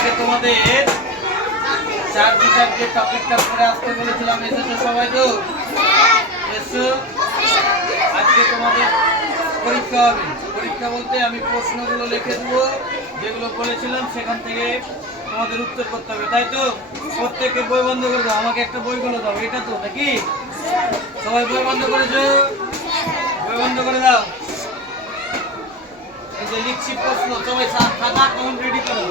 আজকে তোমাদের চার বিচার যে টপিকটা পড়ে আসতে বলেছিলাম, এসেছো সবাই? তো এসো। আজকে তোমাদের পরীক্ষা হবে। পরীক্ষা বলতে আমি প্রশ্নগুলো লিখে দেবো, যেগুলো বলেছিলাম সেখান থেকে তোমাদের উত্তর করতে হবে, তাই তো? প্রত্যেককে বই বন্ধ করে দাও, আমাকে একটা বইগুলো দাও, এটা তো নাকি? সবাই বই বন্ধ করেছো? বই বন্ধ করে দাও। এই যে লিখছি প্রশ্ন, সবাই খাতা কলম রেডি করো,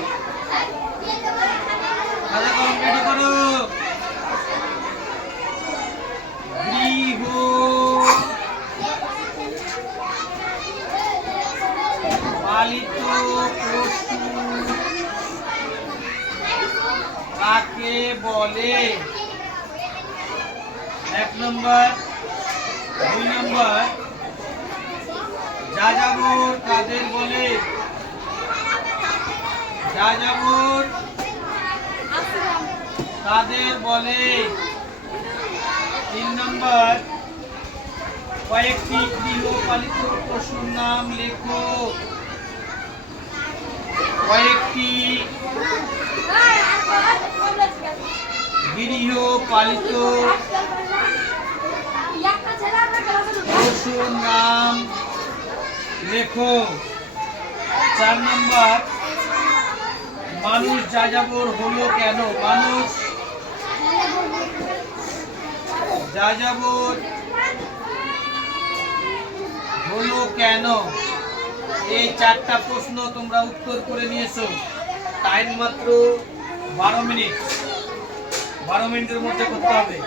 খাতা কলম রেডি করো। গৃহ পালিত পশু কাকে বলে? 1 নম্বর। 2 নম্বর, যাযাবর কাদের বলে? যাযাবর কাদের বলে? 3 নম্বর, কয়েকটি গৃহপালিত পশুর নাম লেখো। কয়েকটি গৃহপালিত পশুর নাম লেখো। 4 নম্বর, মানুষ যাযাবর হলো কেন? মানুষ যাযাবর হলো কেন? এই 4টা প্রশ্ন তোমরা উত্তর করে নিয়েছো। টাইম মাত্র 12 মিনিট। 12 মিনিটের মধ্যে করতে হবে।